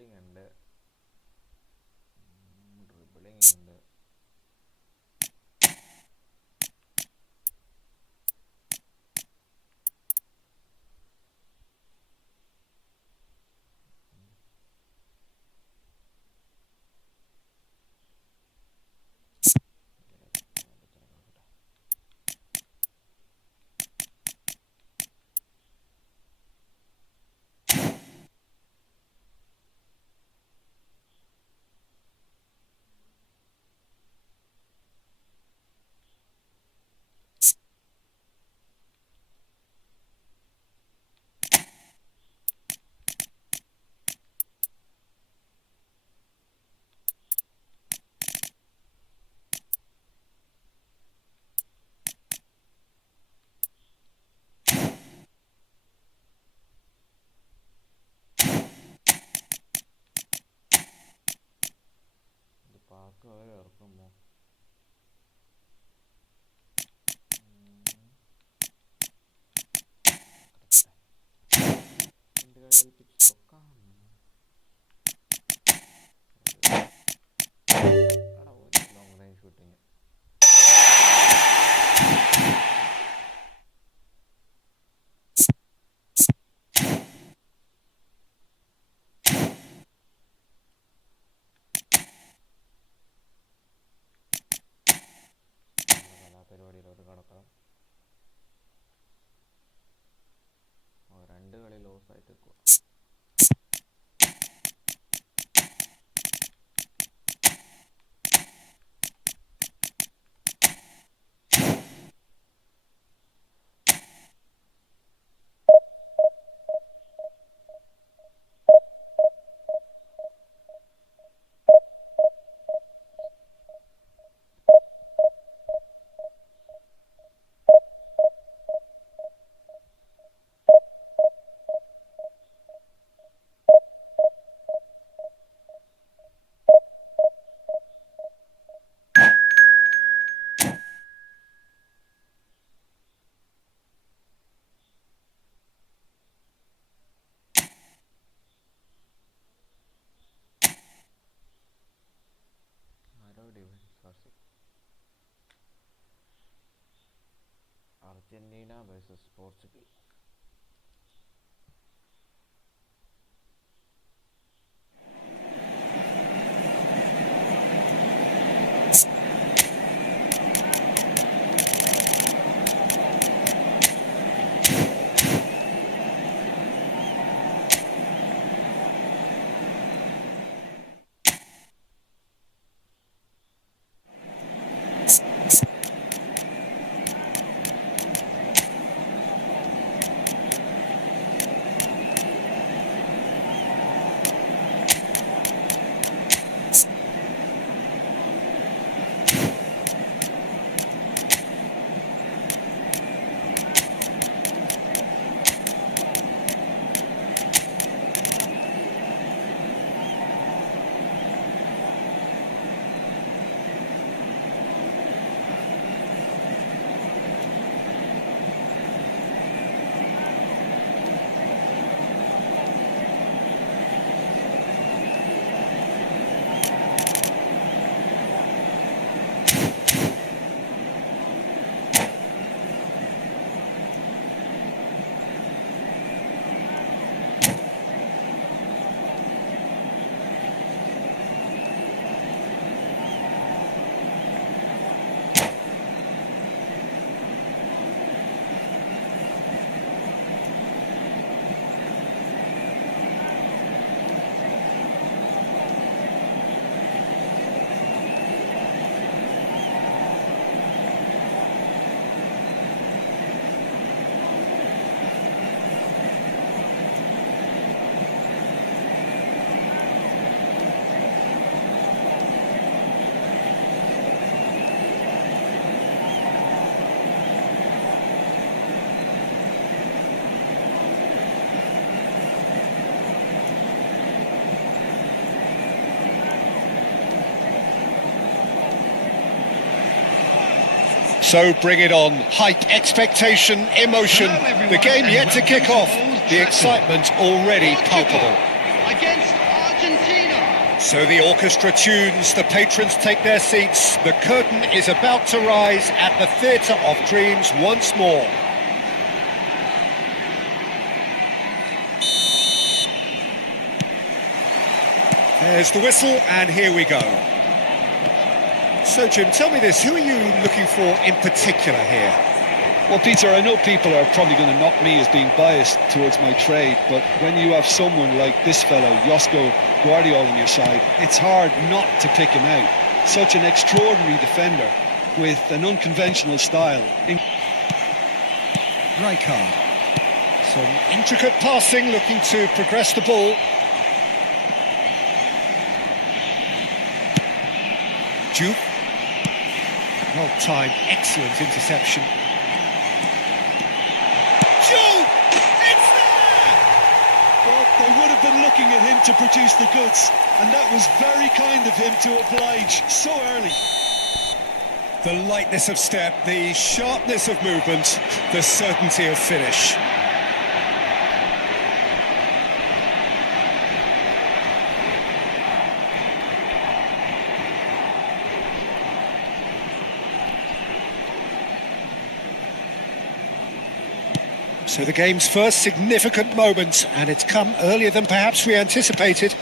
Passing ഉണ്ട്, dribbling ഉണ്ട്. പാക്ക് വരെ ഇറക്കുമോ? Long range shooting. പരിപാടിയിലോട്ട് കടക്കാം. 2 കളി ലോസ് ആയിട്ട് നിൽക്കുക. Argentina versus Portugal. So bring it on. Hype, expectation, emotion. The game yet to kick off. The excitement already palpable. Against Argentina. So the orchestra tunes, the patrons take their seats. The curtain is about to rise at the Theatre of Dreams once more. There's the whistle, and here we go. So, Jim, tell me this, who are you looking for in particular here? Well, Peter, I know people are probably going to knock me as being biased towards my trade, but when you have someone like this fellow, Josko Guardiola, on your side, it's hard not to pick him out. Such an extraordinary defender with an unconventional style. Rijkaard. Some intricate passing, looking to progress the ball. Juve. Well timed, excellent interception. Juve! It's there! Well, they would have been looking at him to produce the goods, and that was very kind of him to oblige so early. The lightness of step, the sharpness of movement, the certainty of finish. So the game's first significant moment, and it's come earlier than perhaps we anticipated.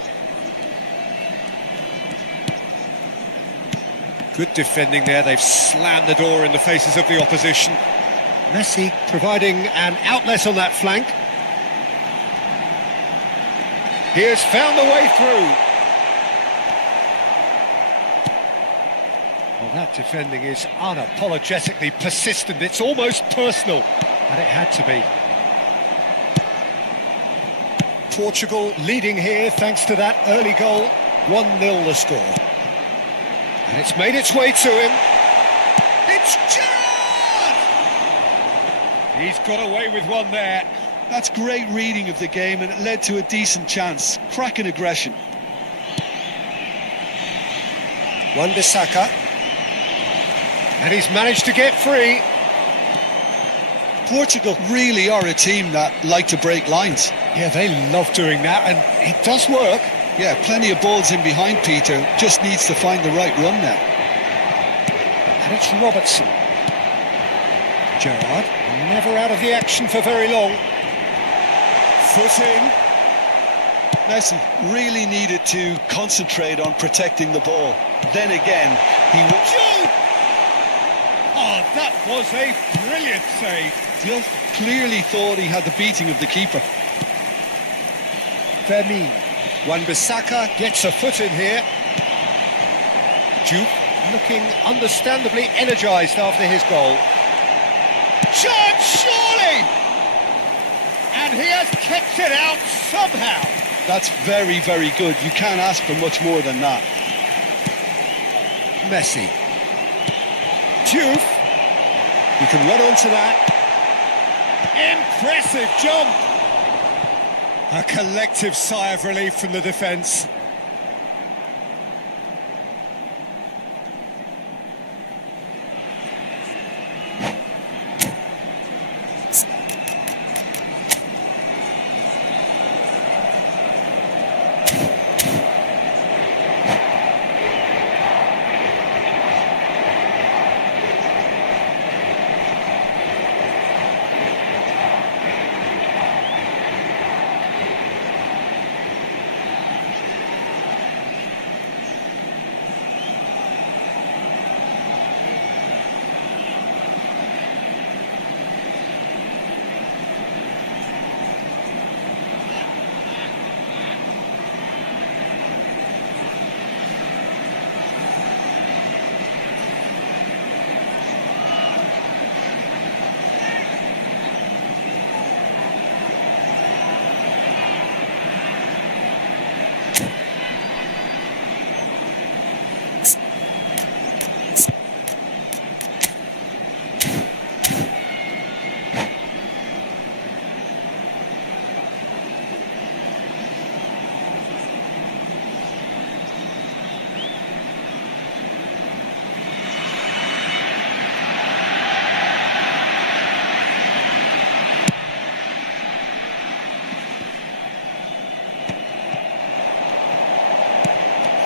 Good defending there, they've slammed the door in the faces of the opposition. Messi providing an outlet on that flank. He has found the way through. Well, that defending is unapologetically persistent, it's almost personal, and it had to be. Portugal leading here thanks to that early goal. 1-0 the score. And it's made its way to him. It's Gerrard! He's got away with one there. That's great reading of the game, and it led to a decent chance. Cracking aggression. Wan-Bissaka. And he's managed to get free. Portugal really are a team that like to break lines. Yeah, they love doing that, and it does work. Yeah, plenty of balls in behind Peter, just needs to find the right run now. And it's Robertson. Gerrard, never out of the action for very long. Foot in. Messi really needed to concentrate on protecting the ball. Then again, he would... Oh, that was a brilliant save. Just clearly thought he had the beating of the keeper. Fermin. Wan-Bissaka gets a foot in here. Juve looking understandably energised after his goal. Shot, surely! And he has kept it out somehow. That's very, very good. You can't ask for much more than that. Messi. Juve. You can run onto that. Impressive jump. A collective sigh of relief from the defence.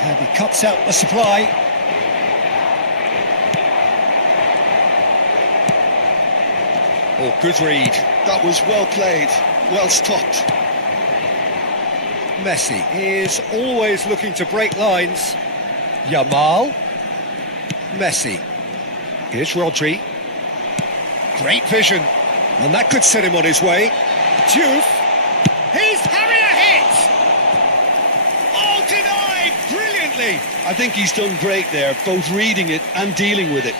And he cuts out the supply. Oh, good read. That was well played, well stopped. Messi is always looking to break lines. Yamal. Messi. Here's Rodri. Great vision. And that could set him on his way. Diouf. He's having a hit! Oh, denied brilliantly! I think he's done great there, both reading it and dealing with it.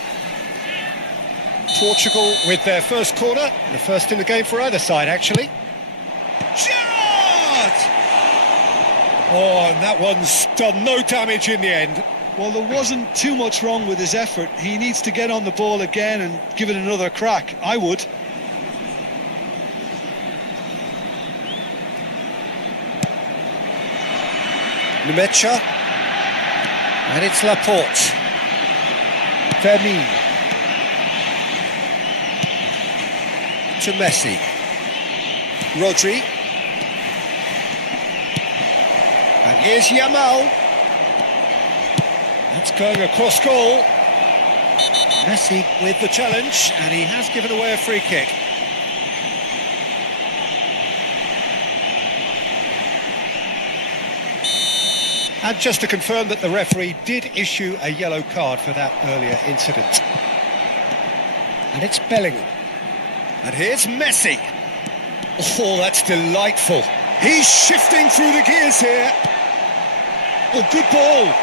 Portugal with their first corner, the first in the game for either side, actually. Gerrard! Oh, and that one's done no damage in the end. Well, there wasn't too much wrong with his effort. He needs to get on the ball again and give it another crack. I would. Numecha. And it's Laporte. Fermin. To Messi. Rodri. And here's Yamal. That's going across goal. Messi with the challenge, and he has given away a free kick. And just to confirm that the referee did issue a yellow card for that earlier incident. And it's Bellingham. And here's Messi. Oh, that's delightful. He's shifting through the gears here. Oh, good ball.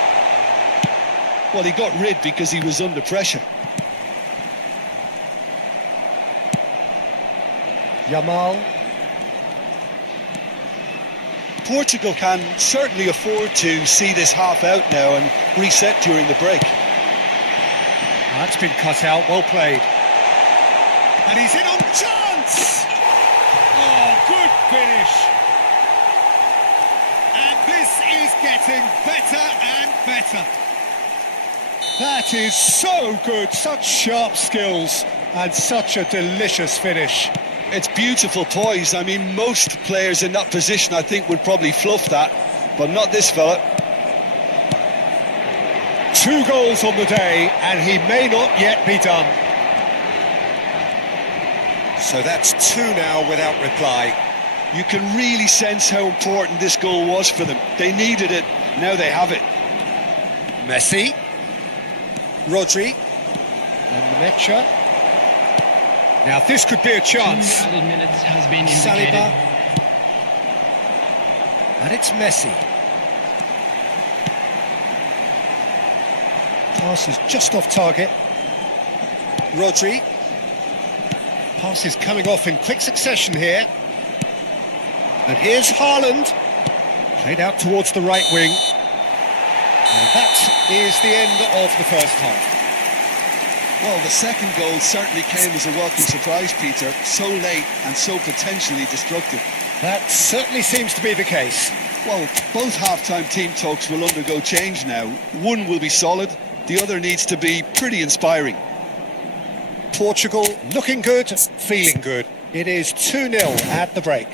Well, he got rid because he was under pressure. Yamal. Portugal can certainly afford to see this half out now and reset during the break. That's been cut out, well played. And he's in on chance! Oh, good finish. And this is getting better and better. That is so good, such sharp skills and such a delicious finish. It's beautiful poise. I mean, most players in that position, I think, would probably fluff that, but not this fella. 2 goals on the day, and he may not yet be done. So that's 2 now without reply. You can really sense how important this goal was for them. They needed it, now they have it. Messi. Rodri. And Numecha. Now this could be a chance. 2 added minutes has been indicated. Saliba. And it's Messi. Pass is just off target. Rodri. Pass is coming off in quick succession here. And here's Haaland. Played out towards the right wing. And that is the end of the first half. Well, the second goal certainly came as a welcome surprise, Peter. So late and so potentially destructive. That certainly seems to be the case. Well, both half-time team talks will undergo change now. One will be solid, the other needs to be pretty inspiring. Portugal looking good, feeling good. It is 2-0 at the break.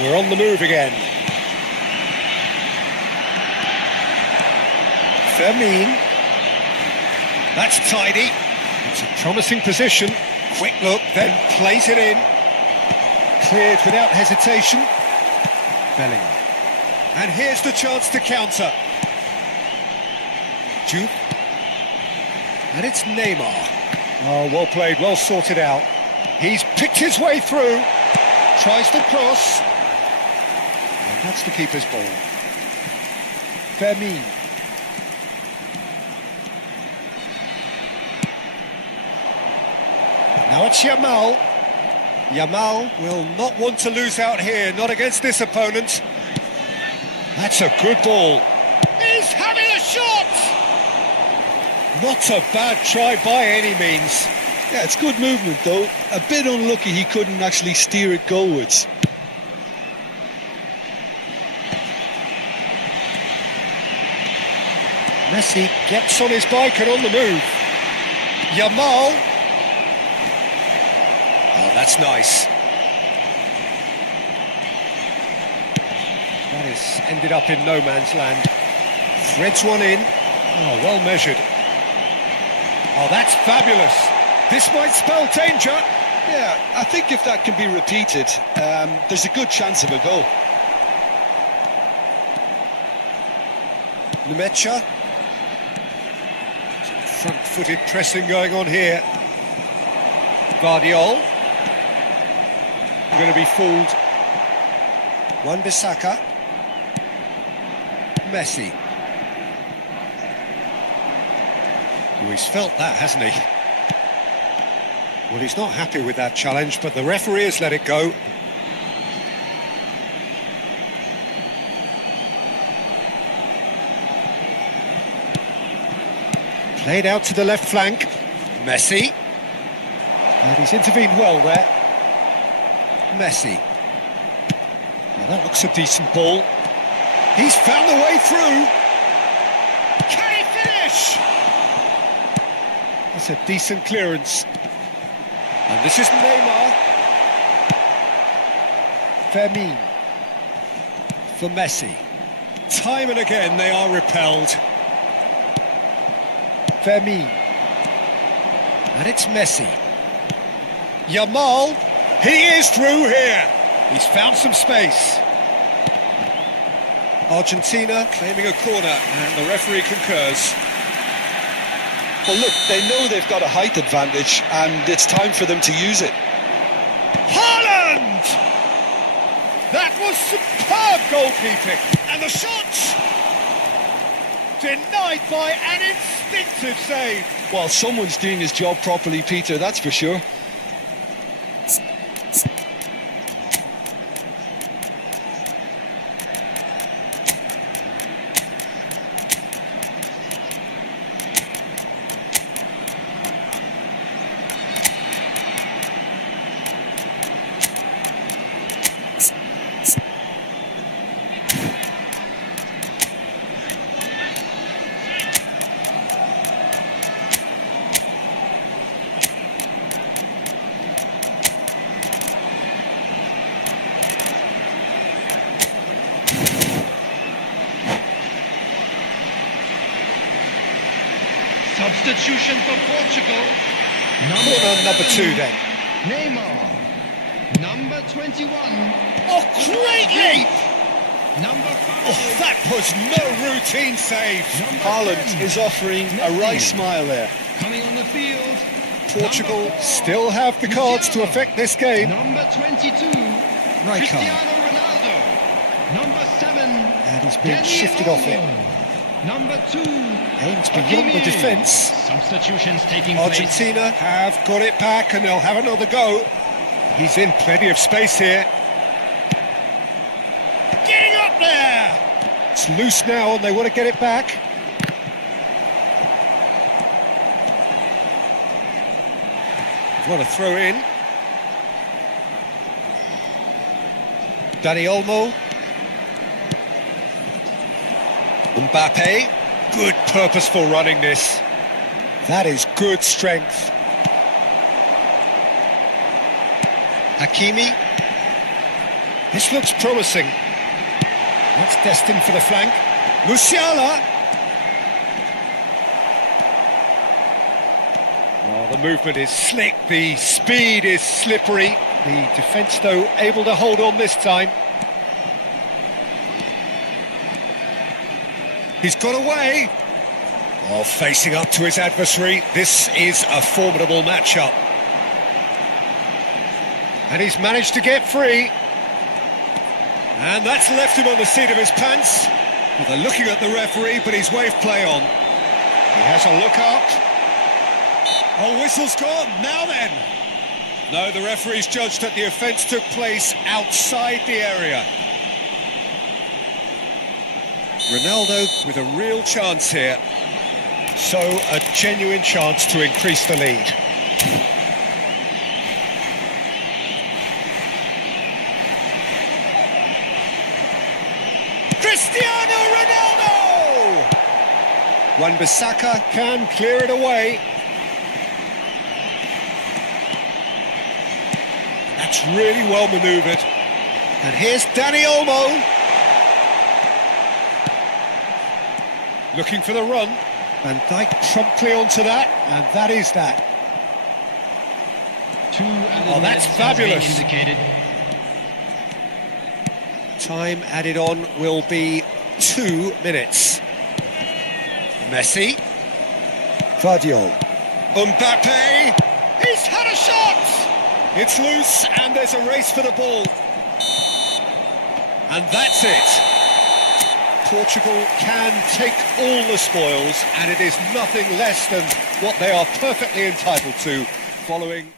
We're on the move again. Fermin. That's tidy. It's a promising position. Quick look, then plays it in. Cleared without hesitation. Bellingham. And here's the chance to counter. Diouf. And it's Neymar. Oh, well played, well sorted out. He's picked his way through. Tries the cross. And that's the keeper's ball. Fermin. Now it's Yamal. Yamal will not want to lose out here, not against this opponent. That's a good ball. He's having a shot! Not a bad try by any means. Yeah, it's good movement though. A bit unlucky he couldn't actually steer it goalwards. Messi gets on his bike and on the move. Yamal. Oh, that's nice. That has ended up in no man's land. Threads one in. Oh, well measured. Oh, that's fabulous. This might spell danger. Yeah, I think if that can be repeated, there's a good chance of a goal. Nemecha. Front-footed pressing going on here. Guardiol. Going to be fooled. Wan-Bissaka. Messi. Oh, he's felt that, hasn't he? Well, he's not happy with that challenge, but the referee has let it go. Played out to the left flank. Messi. And he's intervened well there. Messi. Now that looks a decent ball. He's found the way through. Can he finish? That's a decent clearance. And this is Neymar. Fermin. For Messi. Time and again they are repelled. Fermin. And it's Messi. Yamal. He is through here. He's found some space. Argentina claiming a corner, and the referee concurs. Well, look, they know they've got a height advantage, and it's time for them to use it. Haaland! That was superb goalkeeping, and the shots denied by an instinctive save. Well, someone's doing his job properly, Peter, that's for sure. Substitution for Portugal. Corner number 2 then. Neymar. Number 21. Oh, great leap! Number 5. Oh, that was no routine save. Number Haaland 10. is offering a wry smile there. Coming on the field. Portugal Number 4. still have the cards to affect this game. Number 22. Cristiano Ronaldo. Number 7. And he's being Dani shifted off it. Olmo. Number 2. Aims beyond the Hakimi. defence. Substitutions taking place. Argentina have got it back and they'll have another go. He's in plenty of space here. Getting up there! It's loose now and they want to get it back. Want to throw in. Dani Olmo. Mbappe. Good purposeful running this. That is good strength. Hakimi. This looks promising. That's destined for the flank. Musiala. Well, the movement is slick, the speed is slippery. The defence, though, able to hold on this time. He's got away. Oh, facing up to his adversary. This is a formidable matchup. And he's managed to get free. And that's left him on the seat of his pants. Well, they're looking at the referee, but he's waved play on. He has a look up. Oh, whistle's gone. Now then. No, the referee's judged that the offence took place outside the area. Ronaldo with a real chance here. So, a genuine chance to increase the lead. Cristiano Ronaldo! Wan-Bissaka can clear it away. That's really well manoeuvred. And here's Danny Olmo. Looking for the run. Van Dijk promptly onto that, and that is that. 2 added Oh, that's minutes has been fabulous. indicated. Time added on will be 2 minutes. Messi. Vardiol. Mbappe. He's had a shot! It's loose and there's a race for the ball. And that's it. Portugal can take all the spoils, and it is nothing less than what they are perfectly entitled to following...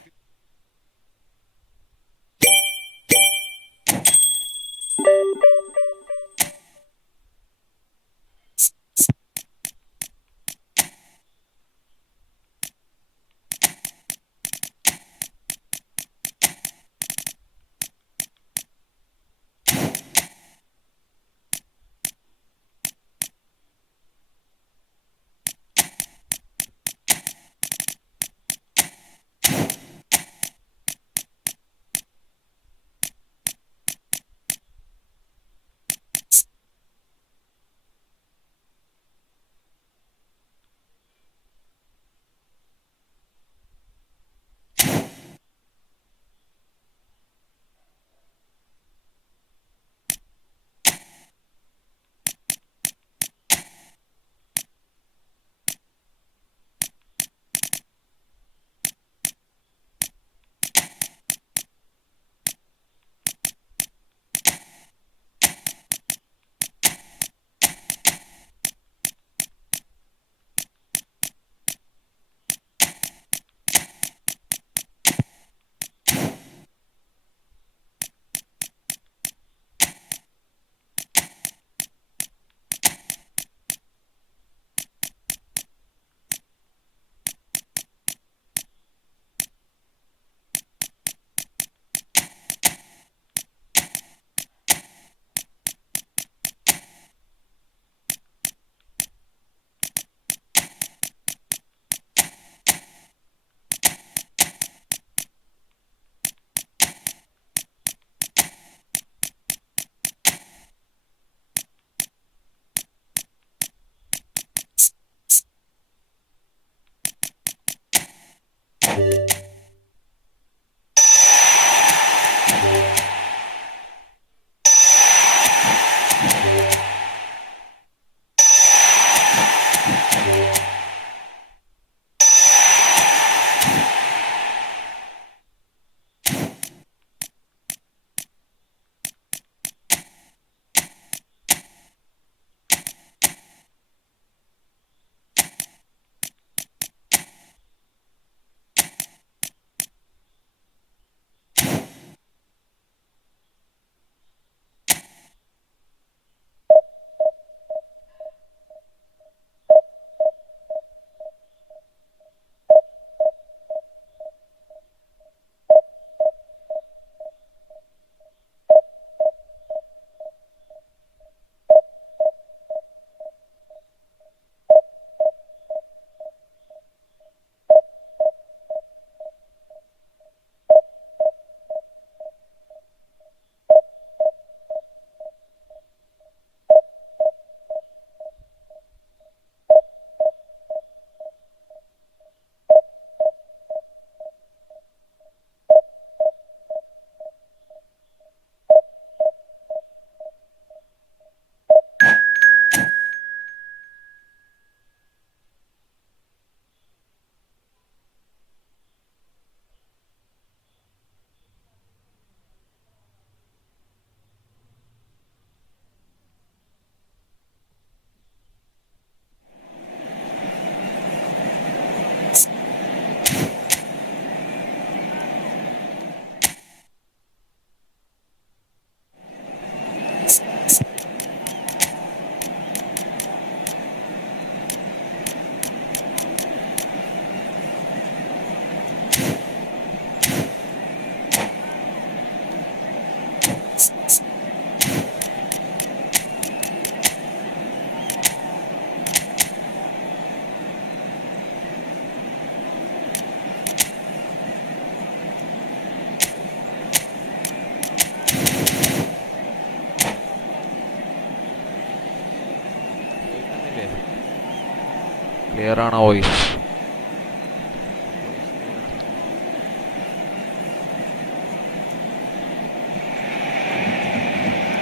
clear ആണോ voice?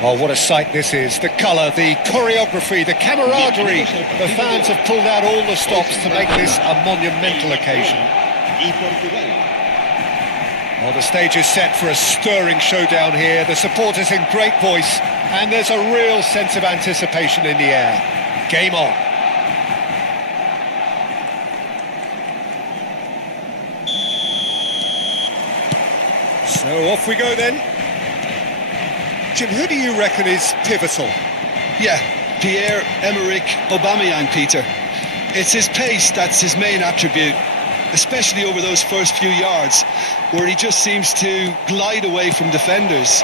Oh, what a sight this is. The colour, the choreography, the camaraderie. The fans have pulled out all the stops to make this a monumental occasion. Well, the stage is set for a stirring showdown here. The supporters in great voice, and there's a real sense of anticipation in the air. Game on. So off we go then. Jim, who do you reckon is pivotal? Yeah, Pierre-Emerick Aubameyang, Peter. It's his pace that's his main attribute, especially over those first few yards, where he just seems to glide away from defenders,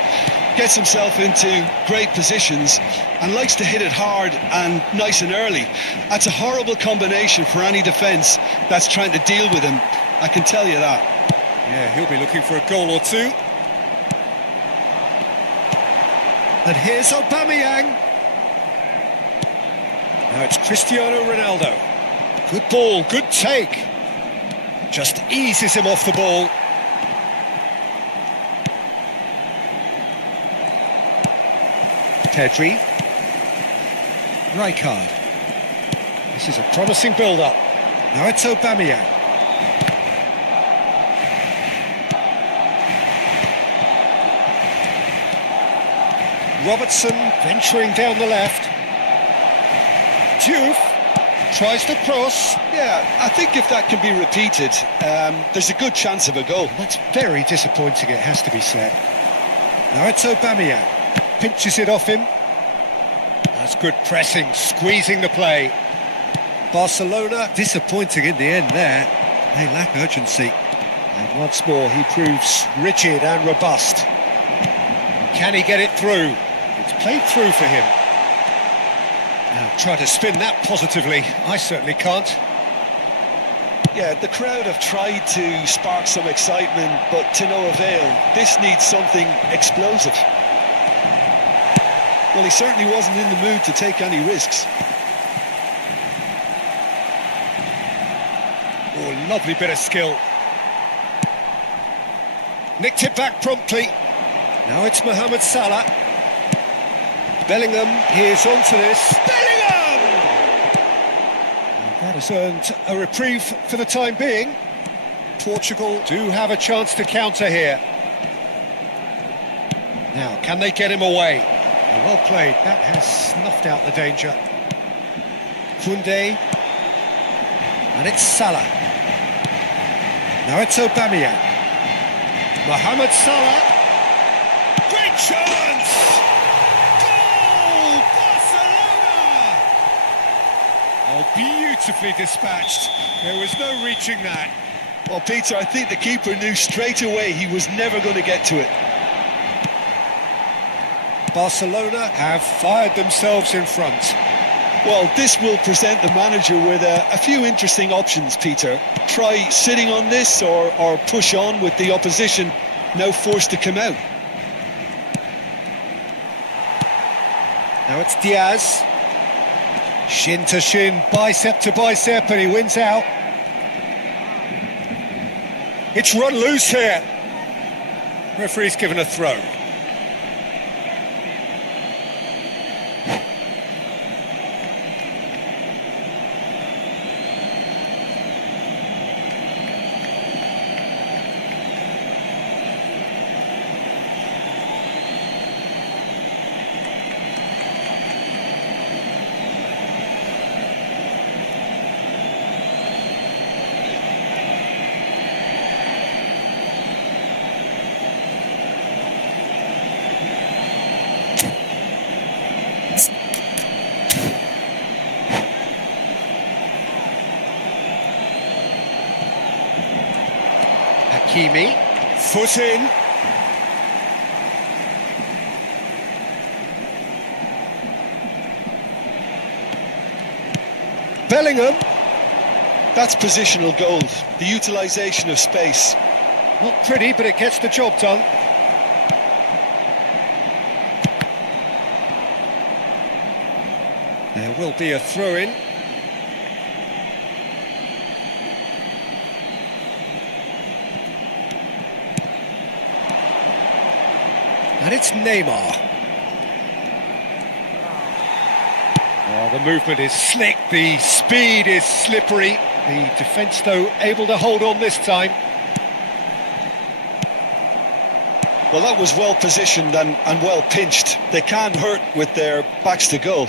gets himself into great positions, and likes to hit it hard and nice and early. That's a horrible combination for any defence that's trying to deal with him, I can tell you that. Yeah, he'll be looking for a goal or two. And here's Aubameyang. Now it's Cristiano Ronaldo. Good ball, good take. Just eases him off the ball. Pedri. Rijkaard. This is a promising build-up. Now it's Aubameyang. Robertson venturing down the left. Diouf tries to cross. Yeah, I think if that can be repeated, there's a good chance of a goal. That's very disappointing, it has to be said. Now it's Aubameyang. Pinches it off him. That's good pressing, squeezing the play. Barcelona disappointing in the end there. They lack urgency. And once more he proves rigid and robust. Can he get it through? It's played through for him. Now try to spin that positively. I certainly can't. Yeah, the crowd have tried to spark some excitement, but to no avail. This needs something explosive. Well, he certainly wasn't in the mood to take any risks. Oh, lovely bit of skill. Nicked it back promptly. Now it's Mohamed Salah. Bellingham is onto this. Bellingham! And that has earned a reprieve for the time being. Portugal do have a chance to counter here. Now, can they get him away? Well played. That has snuffed out the danger. Koundé. And it's Salah. Now it's Aubameyang. Mohamed Salah. Great chance! Goal! Barcelona! Oh, beautifully dispatched. There was no reaching that. Well, Peter, I think the keeper knew straight away he was never going to get to it. Barcelona have fired themselves in front. Well, this will present the manager with a few interesting options, Peter. Try sitting on this or push on with the opposition now forced to come out. Now it's Diaz. Shin to shin, bicep to bicep, and he wins out. It's run loose here. Referee's given a throw. Hakimi, foot in. Bellingham. That's positional gold, the utilisation of space. Not pretty, but it gets the job done. There will be a throw-in. And it's Neymar. Oh, the movement is slick, the speed is slippery. The defence, though, able to hold on this time. Well, that was well positioned and well pinched. They can't hurt with their backs to goal.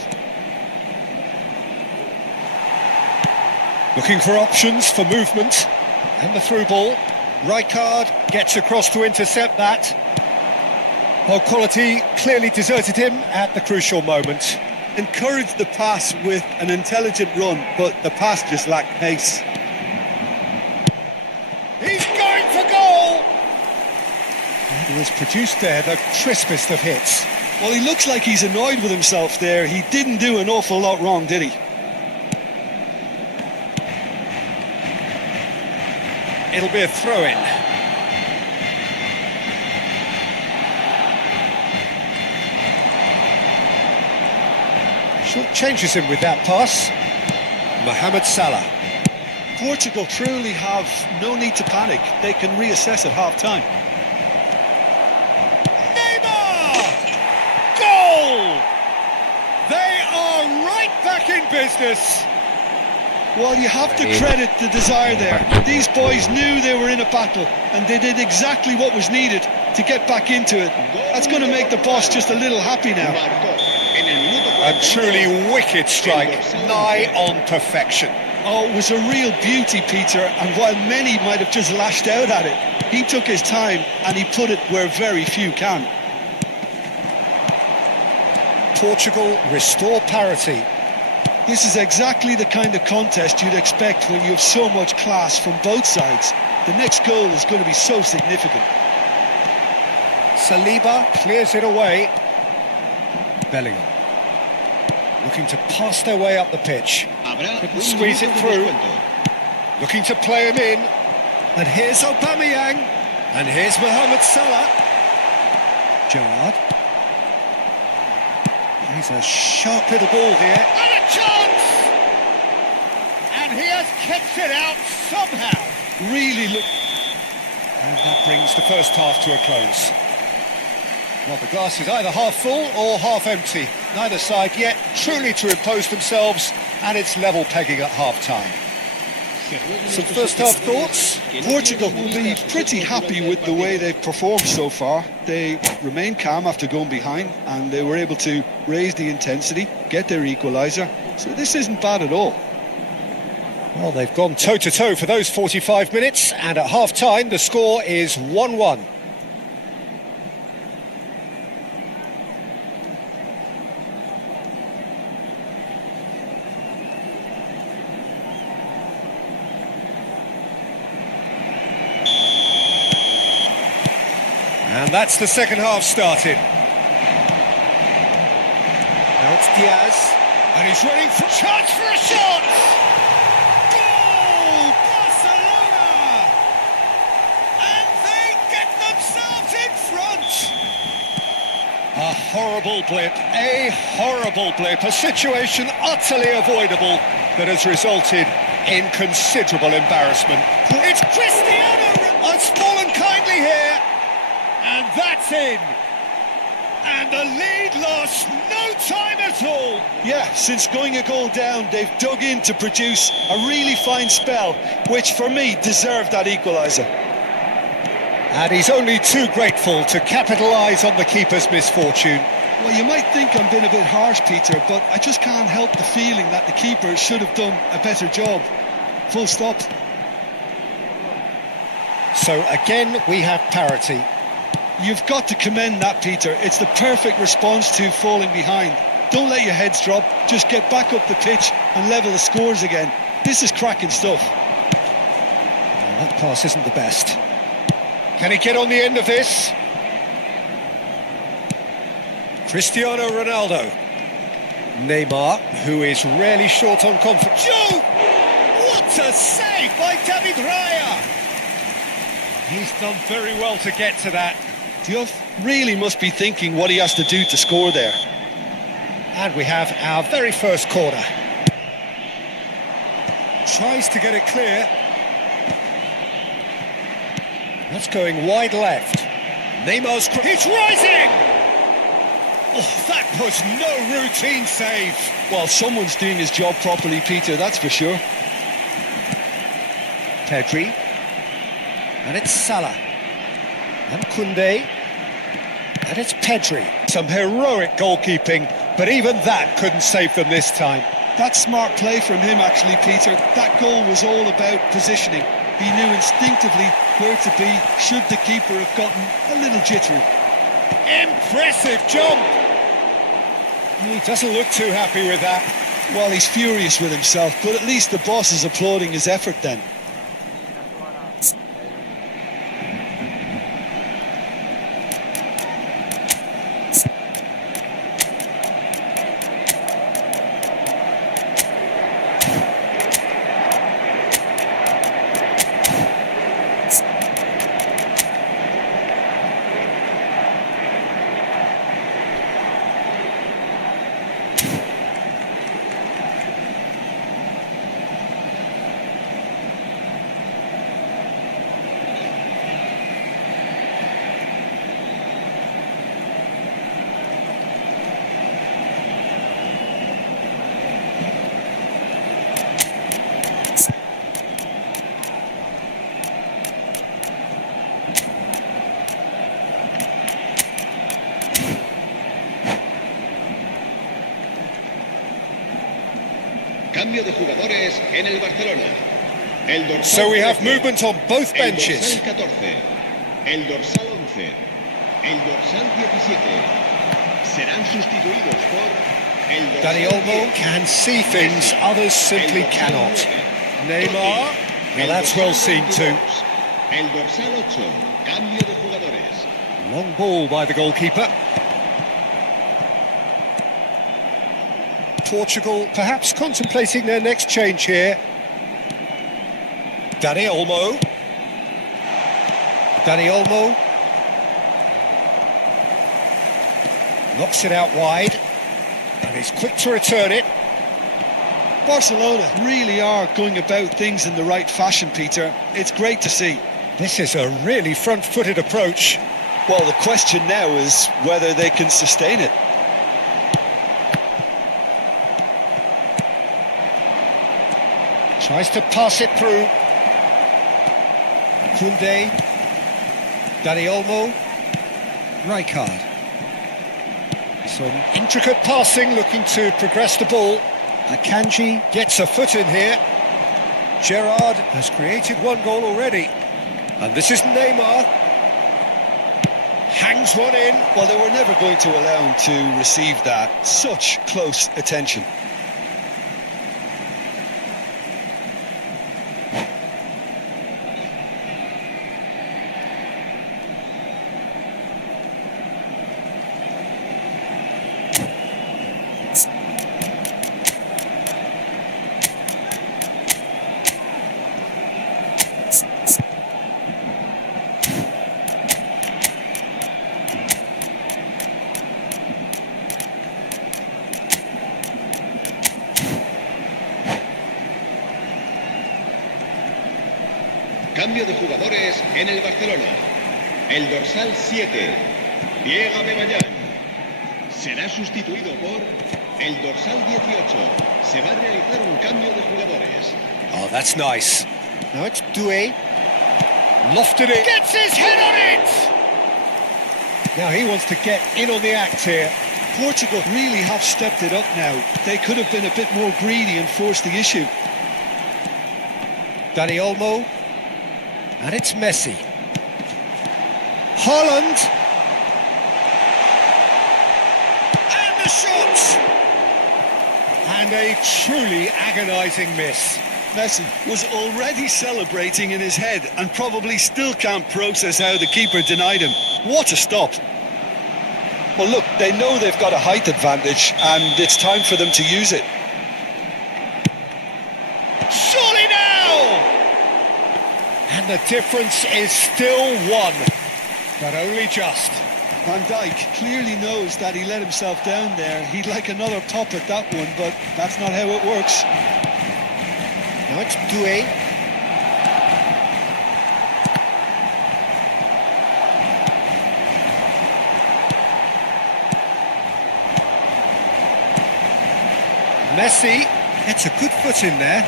Looking for options for movement. And the through ball. Rijkaard gets across to intercept that. Well, quality clearly deserted him at the crucial moment. Encouraged the pass with an intelligent run, but the pass just lacked pace. He's going for goal! And he has produced there the crispest of hits. Well, he looks like he's annoyed with himself there. He didn't do an awful lot wrong, did he? It'll be a throw-in. Short changes him with that pass. Mohamed Salah. Portugal truly have no need to panic. They can reassess at half-time. Neymar! Goal! They are right back in business. Well, you have to credit the desire there. These boys knew they were in a battle, and they did exactly what was needed to get back into it. That's going to make the boss just a little happy now. A truly wicked strike, nigh on perfection. Oh, it was a real beauty, Peter, and while many might have just lashed out at it, he took his time and he put it where very few can. Portugal restore parity. This is exactly the kind of contest you'd expect when you have so much class from both sides. The next goal is going to be so significant. Saliba clears it away. Bellingham looking to pass their way up the pitch. Couldn't squeeze it through. Looking to play him in. And here's Aubameyang. And here's Mohamed Salah. Gerrard. He's a sharp little ball here. And a chance! And he has kicked it out somehow. Really look... And that brings the first half to a close. Well, the glass is either half full or half empty. Neither side yet truly to impose themselves, and it's level pegging at half-time. Some first half thoughts? Portugal will be pretty happy with the way they've performed so far. They remained calm after going behind, and they were able to raise the intensity, get their equaliser. So this isn't bad at all. Well, they've gone toe-to-toe for those 45 minutes, and at half-time the score is 1-1. And that's the second half started. Now it's Diaz, and he's running for chance for a shot! Goal! Barcelona! And they get themselves in front! A horrible blip, a situation utterly avoidable that has resulted in considerable embarrassment. It's Cristiano! It's fallen kindly here! And that's in. And the lead lost no time at all. Yeah, since going a goal down, they've dug in to produce a really fine spell, which for me deserved that equaliser. And he's only too grateful to capitalise on the keeper's misfortune. Well, you might think I'm being a bit harsh, Peter, but I just can't help the feeling that the keeper should have done a better job. Full stop. So again, we have parity. You've got to commend that, Peter. It's the perfect response to falling behind. Don't let your heads drop. Just get back up the pitch and level the scores again. This is cracking stuff. That pass isn't the best. Can he get on the end of this? Cristiano Ronaldo. Neymar, who is rarely short on confidence. Joe! What a save by David Raya! He's done very well to get to that. Diouf really must be thinking what he has to do to score there. And we have our very first corner. Tries to get it clear. That's going wide left. Neymar's... He's rising! Oh, that was no routine save. Well, someone's doing his job properly, Peter, that's for sure. Pedri. And it's Salah. And Koundé. And it's Pedri. Some heroic goalkeeping, but even that couldn't save them this time. That's smart play from him, actually, Peter. That goal was all about positioning. He knew instinctively where to be should the keeper have gotten a little jittery. Impressive jump! He doesn't look too happy with that. Well, he's furious with himself, but at least the boss is applauding his effort then. Cambio de jugadores en el Barcelona. El dorsal So we have 13, movement on both el benches. dorsal 14, el dorsal 11, el dorsal 17 serán sustituidos por el dorsal Dani Olmo 10, can see things Messi, others simply el dorsal cannot. 9, Neymar, Totti, now el that's dorsal well seen 22, too. El dorsal 8, cambio de jugadores. Long ball by the goalkeeper. Portugal perhaps contemplating their next change here. Dani Olmo. Dani Olmo. Knocks it out wide. And he's quick to return it. Barcelona really are going about things in the right fashion, Peter. It's great to see. This is a really front-footed approach. Well, the question now is whether they can sustain it. Tries to pass it through. Koundé. Dani Olmo. Rijkaard. Some intricate passing, looking to progress the ball. Akanji gets a foot in here. Gerrard has created one goal already. And this is Neymar. Hangs one in. Well, they were never going to allow him to receive that. Such close attention. Cambio de jugadores en el Barcelona. El dorsal 7, Diego Bebayán, será sustituido por el dorsal 18. Se va a realizar un cambio de jugadores. Oh, that's nice. Now it's Doué. Lofted it. Gets his head on it! Now he wants to get in on the act here. Portugal really have stepped it up now. They could have been a bit more greedy and forced the issue. Dani Olmo. And it's Messi. Holland. And the shot! And a truly agonising miss. Messi was already celebrating in his head and probably still can't process how the keeper denied him. What a stop. Well, look, they know they've got a height advantage and it's time for them to use it. Surely now! And the difference is still one, but only just. Van Dijk clearly knows that he let himself down there. He'd like another pop at that one, but that's not how it works. Now it's Doué. Messi gets a good foot in there.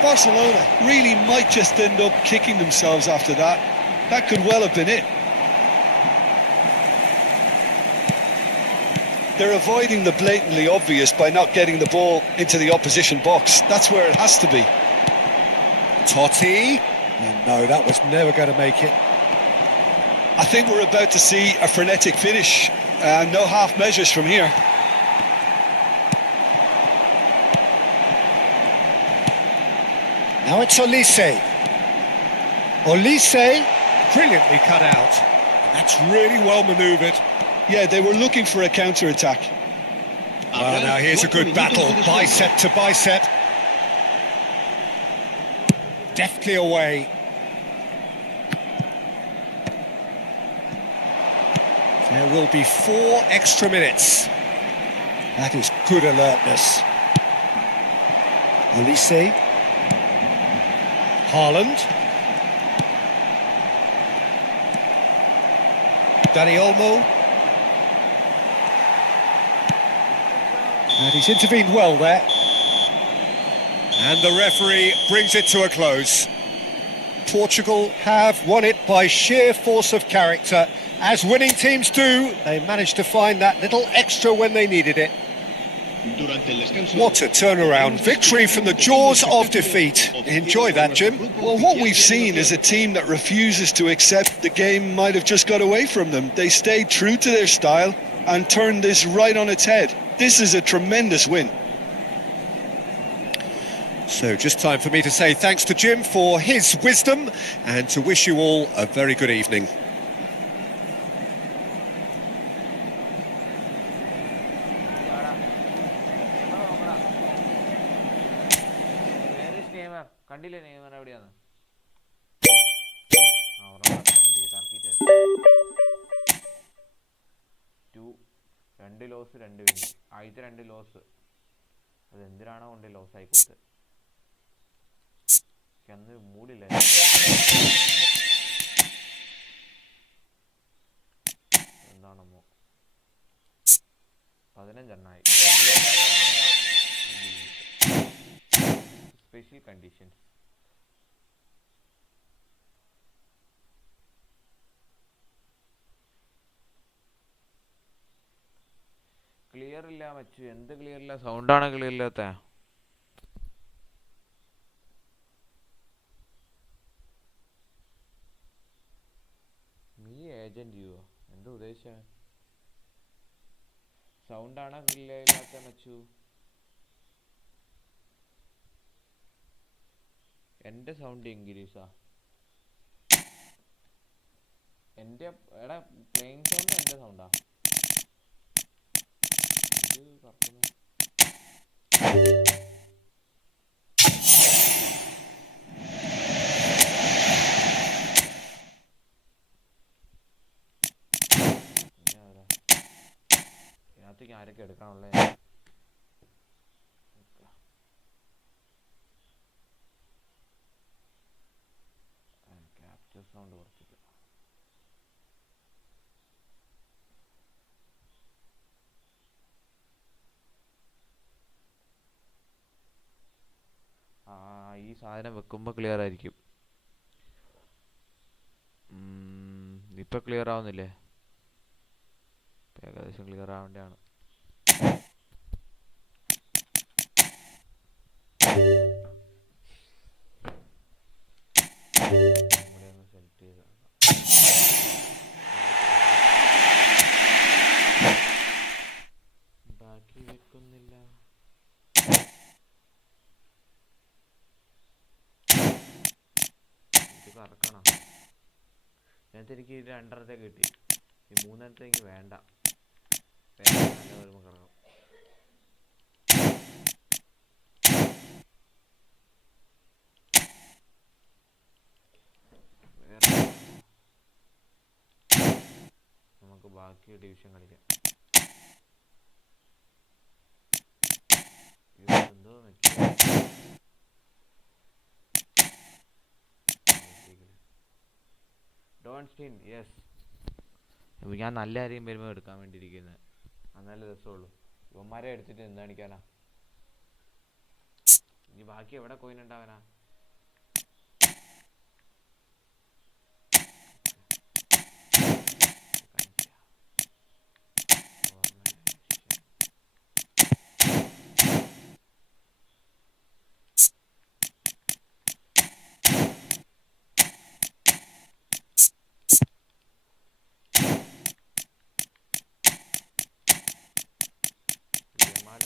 Barcelona really might just end up kicking themselves after that. That could well have been it. They're avoiding the blatantly obvious by not getting the ball into the opposition box. That's where it has to be. Totti. No, that was never going to make it. I think we're about to see a frenetic finish. No half measures from here. Now it's Olise. Olise, brilliantly cut out. That's really well manoeuvred. Yeah, they were looking for a counter-attack. Well, now here's a good battle, bicep to bicep. Deftly away. There will be 4 extra minutes. That is good alertness. Olise. Haaland. Dani Olmo. And he's intervened well there. And the referee brings it to a close. Portugal have won it by sheer force of character. As winning teams do, they managed to find that little extra when they needed it. What a turnaround. Victory from the jaws of defeat. Enjoy that, Jim. Well, what we've seen is a team that refuses to accept the game might have just got away from them. They stayed true to their style and turned this right on its head. This is a tremendous win. So just time for me to say thanks to Jim for his wisdom and to wish you all a very good evening. കണ്ടില്ലേ Neymar എവിടെയാണ്? രണ്ട് loss 2 win. ആദ്യത്തെ 2 loss അതെന്തിനാണോ കൊണ്ട് loss ആയിക്കോട്ടെ. അന്ന് മൂടില്ല. എന്താണമ്മോ 15 എണ്ണായി. Special conditions. ക്ലിയർ ഇല്ല മച്ചു. എന്ത് ക്ലിയർ ഇല്ല? സൗണ്ടാണ് ക്ലിയർ ഇല്ലാത്ത. നീ ഏജന്റ് ചെയ്യോ? എന്താ ഉദ്ദേശിച്ച? സൗണ്ടാണ് ക്ലിയർ ഇല്ലാത്ത മച്ചു. എൻ്റെ സൗണ്ട് ഇൻക്രീസാ. എൻ്റെ എടാ പ്ലെയിങ് സൗണ്ട് എൻ്റെ സൗണ്ടാ. ഇത് കറക്കുന്നു. ഇതിനകത്തേക്ക് ആരൊക്കെ എടുക്കാനുള്ളേ? ക്യാപ്ചർ സൗണ്ട് കുറച്ചിട്ട്. ഈ സാധനം വെക്കുമ്പോൾ ക്ലിയർ ആയിരിക്കും. ഇപ്പം ക്ലിയർ ആവുന്നില്ലേ? ഏകദേശം ക്ലിയർ ആവേണ്ടതാണ്. ഇവിടെ ഒന്ന് സെലക്ട് ചെയ്ത് ബാക്കി വെക്കുന്നില്ല. ഇത് കറക്കണം. നേരത്തെ എനിക്ക് 2 കിട്ടി. ഈ 3 എനിക്ക് വേണ്ട. നല്ല വരുമ്പോൾ കറക്കാം. നമുക്ക് ബാക്കി ഡിവിഷൻ കളിക്കാം. എന്തോ ഡോൺസ്റ്റീൻ. യെസ്, ഞാൻ നല്ല കാര്യം വരുമ്പോൾ എടുക്കാൻ വേണ്ടിയിരിക്കുന്നത്. എന്നാലേ രസമുള്ളൂ. ഇവന്മാരെ എടുത്തിട്ട് എന്താ കാണിക്കാനാ? ഇനി ബാക്കി എവിടെ കോയിൻ ഉണ്ടാവനാ?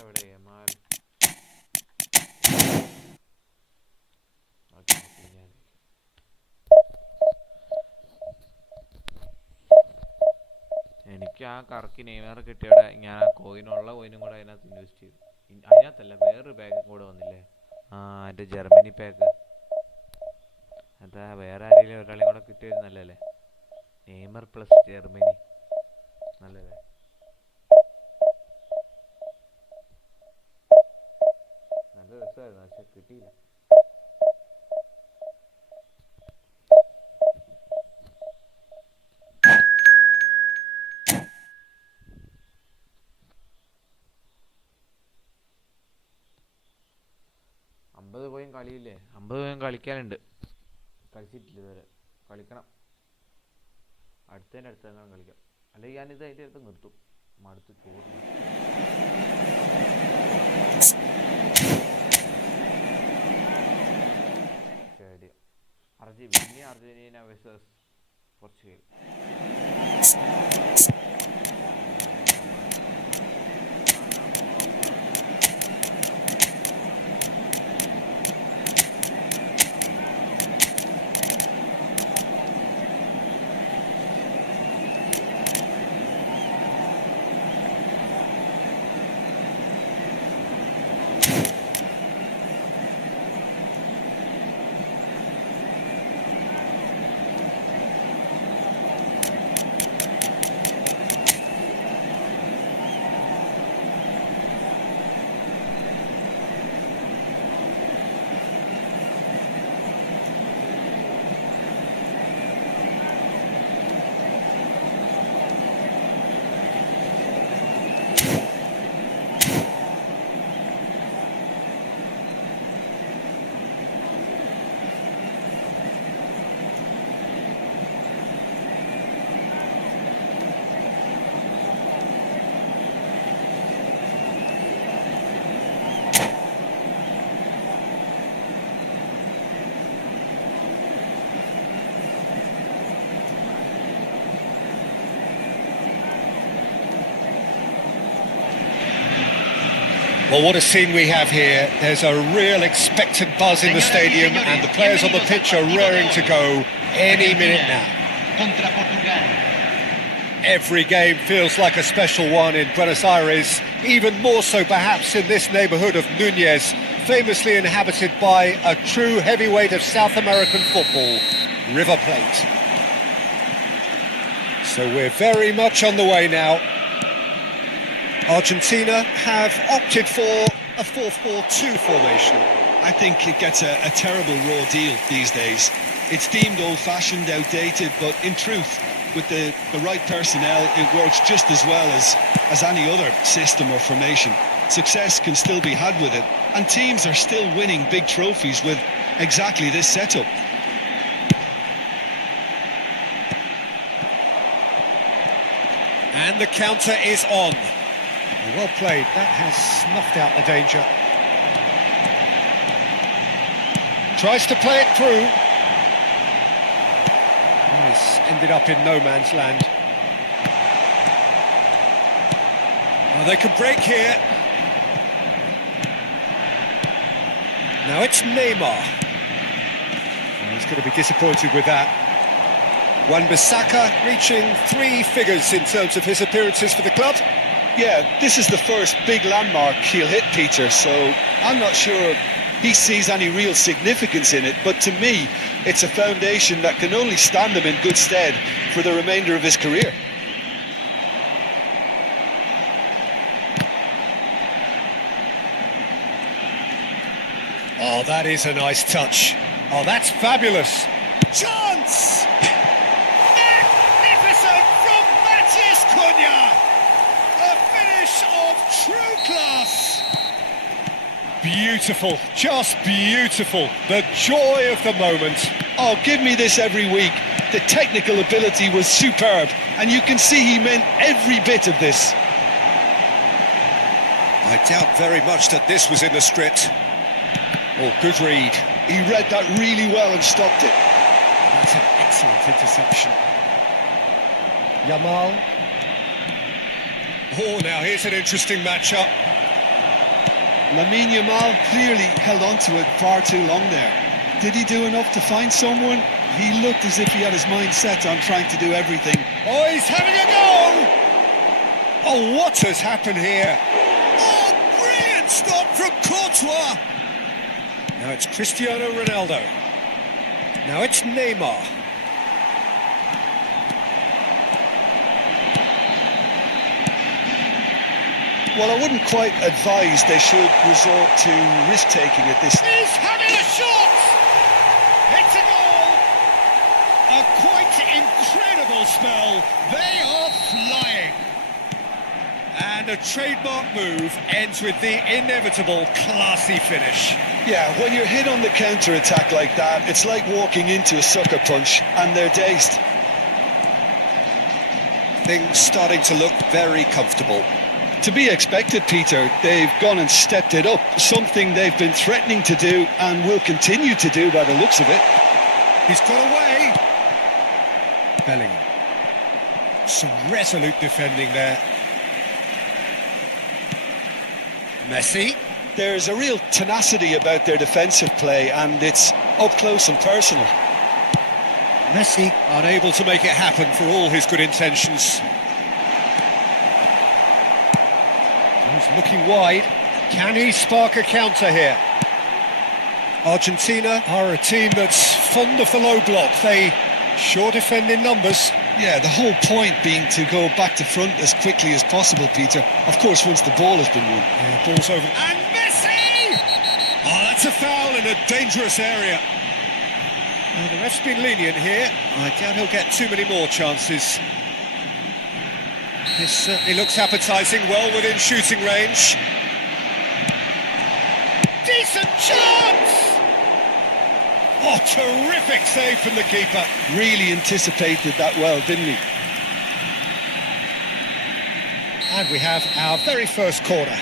എവിടെ എമാൽ? എനിക്ക് ആ കറക്കി നെയ്മർ കിട്ടിയവിടെ ഞാൻ ആ കോയിനുള്ള കോയിനും കൂടെ അതിനകത്ത് ഇൻവെസ്റ്റ് ചെയ്തു. അതിനകത്തല്ല, വേറൊരു പാക്കും കൂടെ വന്നില്ലേ? ആ, എൻ്റെ ജർമ്മനി പാക്ക്. അതാ വേറെ ആരെങ്കിലും ഒരാളെയും കൂടെ കിട്ടിയിരുന്നല്ലേ? നെയ്മർ പ്ലസ് ജർമ്മനി നല്ലല്ലേ? നല്ല രസമായിരുന്നു, പക്ഷെ കിട്ടിയില്ല. കോയിൻ കളിയില്ലേ? 50 കോയിൻ കളിക്കാനുണ്ട്. കളിച്ചിട്ടില്ല ഇതുവരെ. കളിക്കണം. അടുത്തതിൻ്റെ അടുത്തെല്ലാം കളിക്കാം. അല്ലെങ്കിൽ ഞാനിത് അതിൻ്റെ അടുത്ത് നിർത്തും. മടുത്ത് ചോറ് stadium. Argentina versus Portugal. Well, what a scene we have here. There's a real expectant buzz in the stadium and the players on the pitch are raring to go any minute now. Every game feels like a special one in Buenos Aires, even more so perhaps in this neighbourhood of Núñez, famously inhabited by a true heavyweight of South American football, River Plate. So we're very much on the way now. Argentina have opted for a 4-4-2 formation. I think it gets a terrible raw deal these days. It's deemed old-fashioned, outdated, but in truth, with the right personnel, it works just as well as any other system or formation. Success can still be had with it, and teams are still winning big trophies with exactly this setup. And the counter is on. Well played, that has snuffed out the danger. Tries to play it through. Oh, it's ended up in no man's land. Well, they could break here. Now it's Neymar. Oh, he's going to be disappointed with that. Wan-Bissaka reaching 3 figures in terms of his appearances for the club. Yeah, this is the first big landmark he'll hit, Peter, so I'm not sure he sees any real significance in it, but to me, it's a foundation that can only stand him in good stead for the remainder of his career. Oh, that is a nice touch. Oh, that's fabulous. Chance! Magnificent from Matías Cunha! A finish of true class. beautiful, just beautiful. The joy of the moment. Oh, give me this every week. The technical ability was superb, and you can see he meant every bit of this. I doubt very much that this was in the script. Oh, good read. He read that really well and stopped it. That's an excellent interception. Yamal. Oh, now here's an interesting matchup. Lamine Yamal clearly held on to it far too long there. Did he do enough to find someone? He looked as if he had his mind set on trying to do everything. Oh, he's having a go! Oh, what has happened here? Oh, brilliant stop from Courtois! Now it's Cristiano Ronaldo. Now it's Neymar. Well, I wouldn't quite advise they should resort to risk-taking at this. He's having a shot! It's a goal! A quite incredible spell. They are flying. And a trademark move ends with the inevitable classy finish. Yeah, when you're hit on the counter-attack like that, it's like walking into a sucker punch, and they're dazed. Things starting to look very comfortable. To be expected, Peter. They've gone and stepped it up, something they've been threatening to do and will continue to do by the looks of it. He's got away. Bellingham. Some resolute defending there. Messi. There's a real tenacity about their defensive play, and it's up close and personal. Messi unable to make it happen for all his good intentions. He's looking wide. Can he spark a counter here? Argentina are a team that's fond of the low block. They sure defend in numbers. Yeah, the whole point being to go back to front as quickly as possible, Peter. Of course, once the ball has been won. Yeah, ball's over. And Messi! Oh, that's a foul in a dangerous area. Well, the ref's been lenient here. I doubt he'll get too many more chances. This certainly looks appetising, well within shooting range. Decent chance! Oh, terrific save from the keeper. Really anticipated that well, didn't he? And we have our very first corner.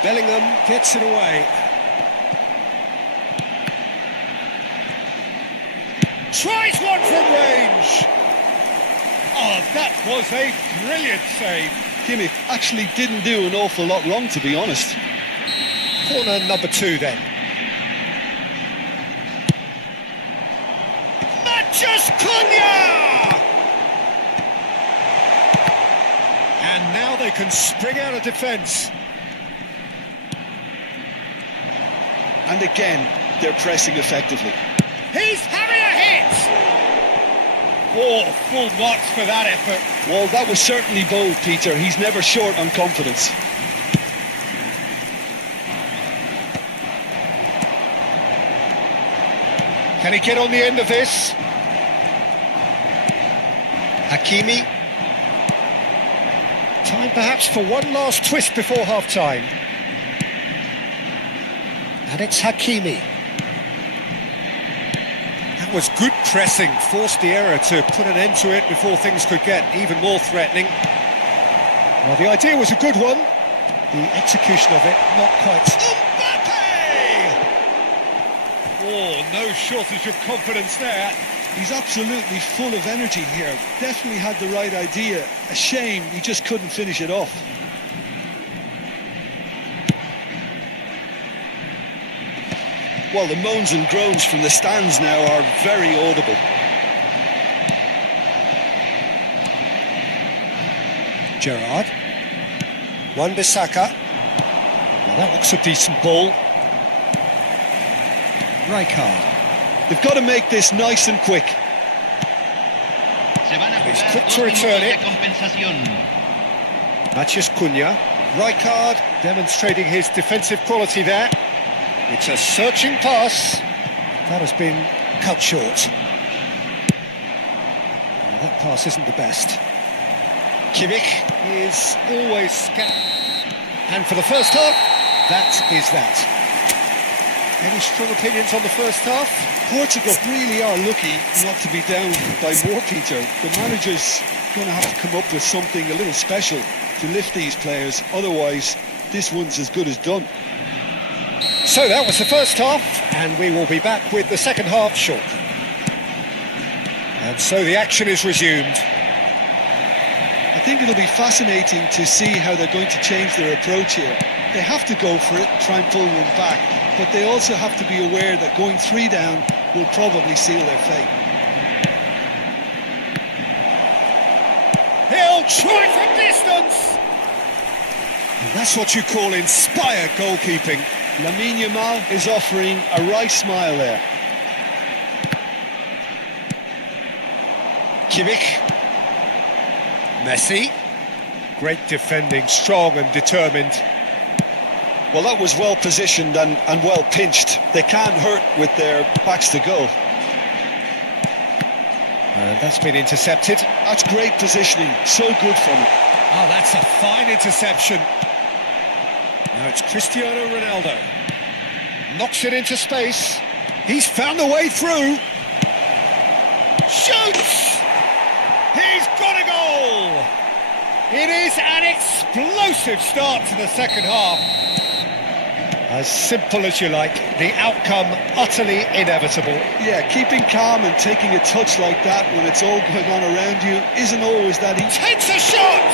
Bellingham gets it away. Tries one from range. Oh, that was a brilliant save. Kimmich actually didn't do an awful lot wrong, to be honest. Corner number 2 then. Matches Cunha! And now they can spring out of defence. And again, they're pressing effectively. He's having a hit! Oh, full marks for that effort. Well, that was certainly bold, Peter. He's never short on confidence. Can he get on the end of this? Hakimi. Time perhaps for one last twist before half-time. And it's Hakimi. That was good pressing, forced the error to put an end to it before things could get even more threatening. Well, the idea was a good one. The execution of it, not quite. Mbappe! Oh, no shortage of confidence there. He's absolutely full of energy here. Definitely had the right idea. A shame he just couldn't finish it off. Well, the moans and groans from the stands now are very audible. Gerrard. Wan-Bissaka. Well, that looks a decent ball. Rijkaard. They've got to make this nice and quick. He's quick to return it. Mathias Cunha. Rijkaard demonstrating his defensive quality there. It's a searching pass. That has been cut short. Well, that pass isn't the best. Kimmich is always and for the first half, that is that. Any strong opinions on the first half? Portugal really are lucky not to be down by more, Peter. The manager's going to have to come up with something a little special to lift these players. Otherwise, this one's as good as done. So that was the first half, and we will be back with the second half shortly. And so the action is resumed. I think it'll be fascinating to see how they're going to change their approach here. They have to go for it, try and pull one back, but they also have to be aware that going 3 down will probably seal their fate. He'll try from distance! And that's what you call inspired goalkeeping. Lamine Yamal is offering a wry smile there. Kimmich. Messi. Great defending, strong and determined. Well, that was well positioned and well pinched. They can't hurt with their backs to goal. That's been intercepted. That's great positioning, so good from it. Oh, that's a fine interception. Now it's Cristiano Ronaldo. Knocks it into space. He's found a way through. Shoots! He's got a goal! It is an explosive start to the second half. As simple as you like, the outcome utterly inevitable. Yeah, keeping calm and taking a touch like that when it's all going on around you isn't always that easy. Takes a shot!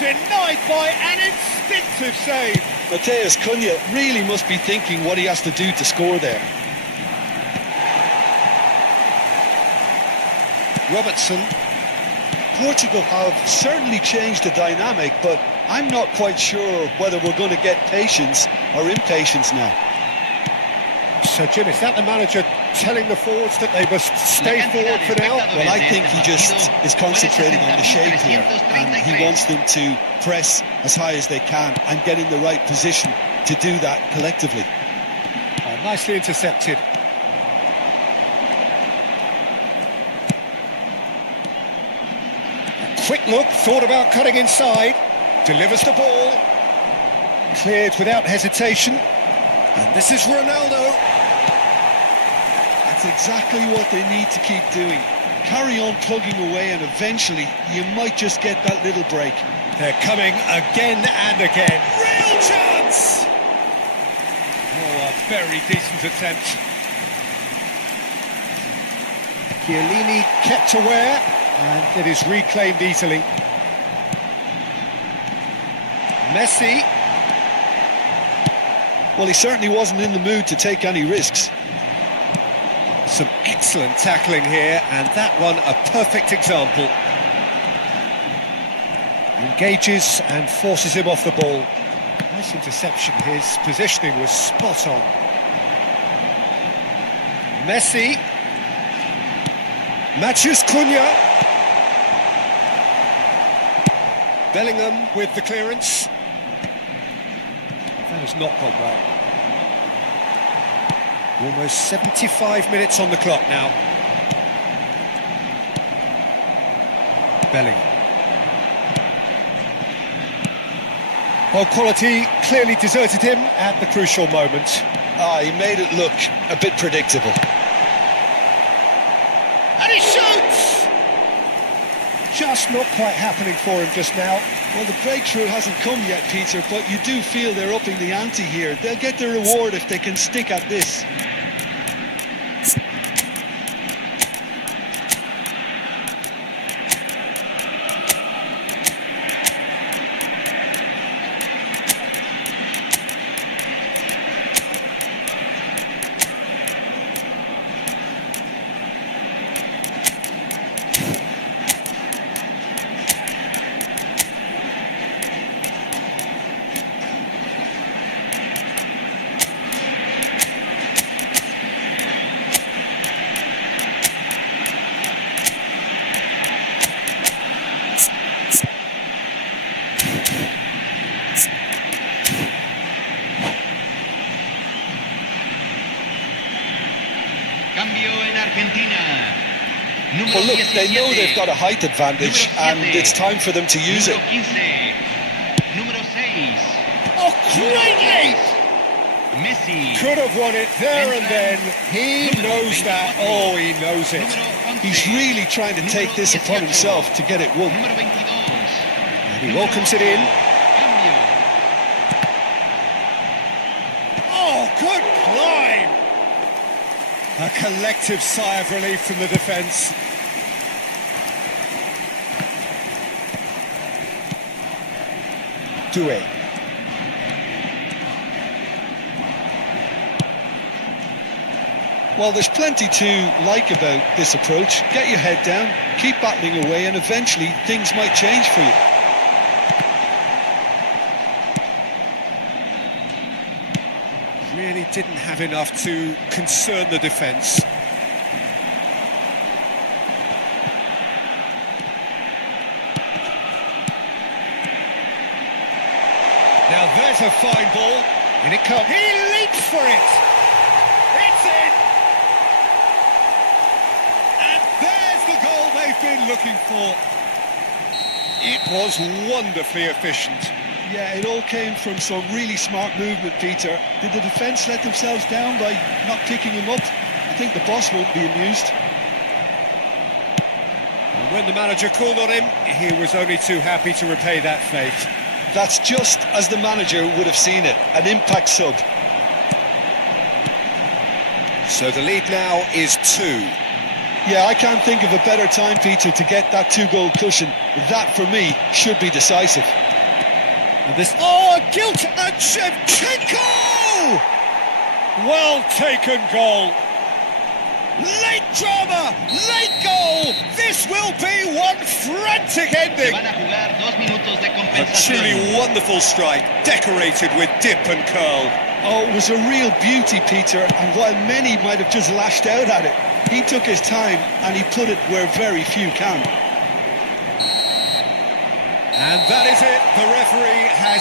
Denied by an instinctive save. Matheus Cunha really must be thinking what he has to do to score there. Robertson. Portugal have certainly changed the dynamic, but I'm not quite sure whether we're going to get patience or impatience now. So, Jim, is that the manager telling the forwards that they must stay forward for now? Well, I think he just is concentrating on the shape here, and he wants them to press as high as they can and get in the right position to do that collectively. Oh, nicely intercepted. Quick look, thought about cutting inside, delivers the ball, cleared without hesitation, and this is Ronaldo. That's exactly what they need to keep doing. Carry on plugging away and eventually you might just get that little break. They're coming again and again. Real chance! Oh, a very decent attempt. Chiellini kept aware. And it is reclaimed easily. Messi. Well, he certainly wasn't in the mood to take any risks. Some excellent tackling here, and that one a perfect example. Engages and forces him off the ball. Nice interception, his positioning was spot on. Messi. Matheus Cunha. Bellingham with the clearance. That has not gone well. Almost 75 minutes on the clock now. Bellingham. Well, quality clearly deserted him at the crucial moment. He made it look a bit predictable. And he shoots! Just not quite happening for him just now. Well, the breakthrough hasn't come yet, Peter, but you do feel they're upping the ante here. They'll get the reward if they can stick at this. Número Well, look, they know 17. they've got a height advantage, Número and 7. it's time for them to use it. Número 15. Número 6. Oh, greatly! Messi. Could have won it there and then. He knows that. Oh, he knows it. Número 11. He's really trying to take this upon himself to get it won. Número 22. He welcomes it in. Cambio. Oh, good climb! A collective sigh of relief from the defence. Doué. Well, there's plenty to like about this approach. Get your head down, keep battling away, and eventually things might change for you. Really didn't have enough to concern the defence. Now there's a fine ball. In it comes. He leaps for it. It's in. And there's the goal they've been looking for. It was wonderfully efficient. Yeah, it all came from some really smart movement, Peter. Did the defence let themselves down by not picking him up? I think the boss won't be amused. And when the manager called on him, he was only too happy to repay that fate. That's just as the manager would have seen it, an impact sub. So the lead now is 2. Yeah, I can't think of a better time, Peter, to get that 2-goal cushion. That, for me, should be decisive. And this, oh, a gilt, and Shevchenko! Well taken goal. Late drama, late goal. This will be one frantic ending. Van a jugar 2 minutos de A compensación. truly wonderful strike, decorated with dip and curl. Oh, it was a real beauty, Peter, and while many might have just lashed out at it, he took his time and he put it where very few can. And that is it. The referee has